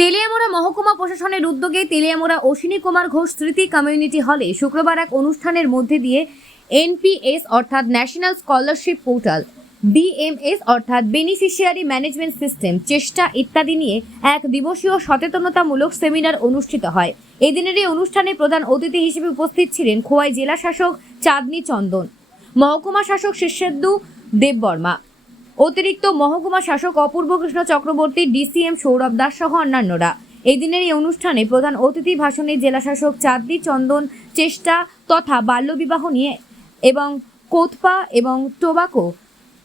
তেলিয়ামুড়া মহকুমা প্রশাসনের উদ্যোগে তেলিয়ামুড়া অশ্বিনী কুমার ঘোষ স্মৃতি কমিউনিটি হলে শুক্রবার এক অনুষ্ঠানের মধ্যে দিয়ে এনপিএস অর্থাৎ ন্যাশনাল স্কলারশিপ পোর্টাল, বিএমএস অর্থাৎ বেনিফিশিয়ারি ম্যানেজমেন্ট সিস্টেম চেষ্টা ইত্যাদি নিয়ে এক দিবসীয় সচেতনতামূলক সেমিনার অনুষ্ঠিত হয়। এই দিনের এই অনুষ্ঠানে প্রধান অতিথি হিসেবে উপস্থিত ছিলেন খোয়াই জেলা শাসক চাঁদনী চন্দন, মহকুমা শাসক শীর্ষেন্দু দেববর্মা, অতিরিক্ত মহকুমা শাসক অপূর্ব কৃষ্ণ চক্রবর্তী, ডিসিএম সৌরভ দাস সহ অন্যান্যরা। এই দিনের এই অনুষ্ঠানে প্রধান অতিথি ভাষণে জেলা শাসক চাঁদনী চন্দন চেষ্টা তথা বাল্যবিবাহ নিয়ে এবং কোথপা এবং টোবাকো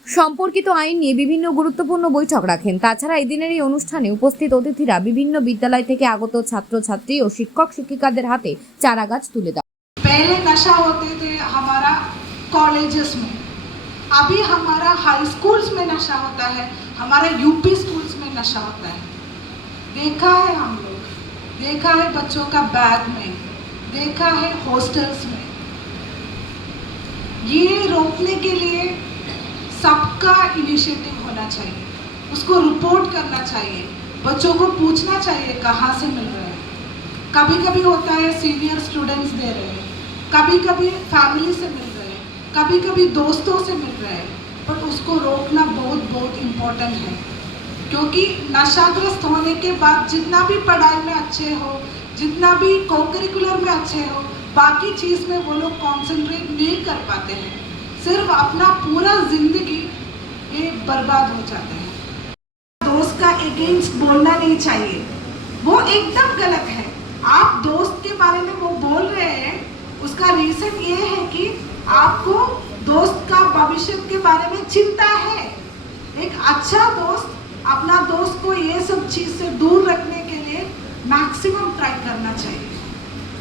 সম্পর্কিত আইন নিয়ে বিভিন্ন গুরুত্বপূর্ণ বৈঠক রাখেন। তাছাড়া এই দিনের এই অনুষ্ঠানে উপস্থিত অতিথিরা বিভিন্ন বিদ্যালয় থেকে আগত ছাত্রছাত্রী ও শিক্ষক শিক্ষিকাদের হাতে চারাগাছ তুলে দেন। पहले नशा होते थे हमारा कॉलेजेस में, अभी हमारा हाई स्कूल्स में नशा होता है, हमारा यूपी स्कूल्स में नशा होता है। देखा है हम लोग, देखा है बच्चों का बैग में, देखा है हॉस्टल्स में। ये रोकने के लिए सबका इनिशिएटिव होना चाहिए, उसको रिपोर्ट करना चाहिए, बच्चों को पूछना चाहिए कहाँ से मिल रहा है। कभी कभी होता है सीनियर स्टूडेंट्स दे रहे हैं, कभी कभी फैमिली से मिल रहे हैं, कभी कभी दोस्तों से मिल रहे हैं, पर उसको रोकना बहुत बहुत इम्पोर्टेंट है। क्योंकि नशाग्रस्त होने के बाद जितना भी पढ़ाई में अच्छे हो, जितना भी को करिकुलर में अच्छे हो, बाकी चीज़ में वो लोग कॉन्सेंट्रेट नहीं कर पाते हैं, सिर्फ अपना पूरा जिंदगी ये बर्बाद हो जाते हैं। दोस्त का अगेंस्ट बोलना नहीं चाहिए, वो एकदम गलत है। आप दोस्त के बारे में वो बोल रहे हैं, उसका रीजन ये है कि आपको दोस्त का भविष्य के बारे में चिंता है। एक अच्छा दोस्त अपना दोस्त को ये सब चीज़ से दूर रखने के लिए मैक्सिमम ट्राई करना चाहिए।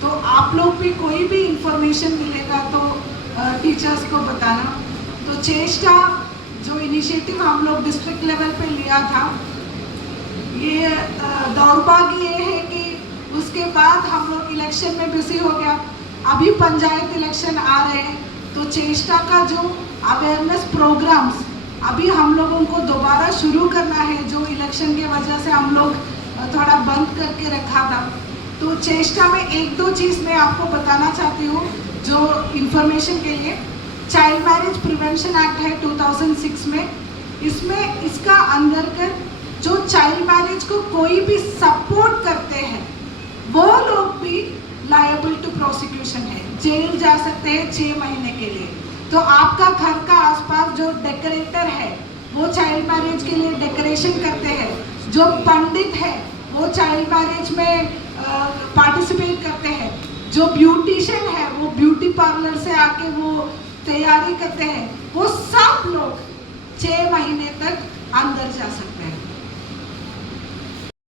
तो आप लोग भी कोई भी इंफॉर्मेशन मिलेगा तो टीचर्स को बताना। तो चेष्टा जो इनिशिएटिव हम लोग डिस्ट्रिक्ट लेवल पे लिया था, ये दौर्भाग्य ये है कि उसके बाद हम लोग इलेक्शन में बिजी हो गया। अभी पंचायत इलेक्शन आ रहे हैं, तो चेष्टा का जो अवेयरनेस प्रोग्राम्स अभी हम लोगों को दोबारा शुरू करना है, जो इलेक्शन के वजह से हम लोग थोड़ा बंद करके रखा था। तो चेष्टा में एक दो चीज़ मैं आपको बताना चाहती हूँ जो इन्फॉर्मेशन के लिए। चाइल्ड मैरिज प्रिवेंशन एक्ट है 2006 में, इसमें इसका अंतर्गत जो चाइल्ड मैरिज को कोई भी सपोर्ट करते हैं वो लोग भी लायबल टू प्रोसिक्यूशन है, जेल जा सकते हैं 6 महीने के लिए। तो आपका घर का आसपास जो डेकोरेटर है वो चाइल्ड मैरिज के लिए डेकोरेशन करते हैं, जो पंडित है वो चाइल्ड मैरिज में पार्टिसिपेट करते हैं, जो ब्यूटिशियन है वो ब्यूटी पार्लर से आके वो तैयारी करते हैं, वो सब लोग 6 महीने तक अंदर जा सकते हैं।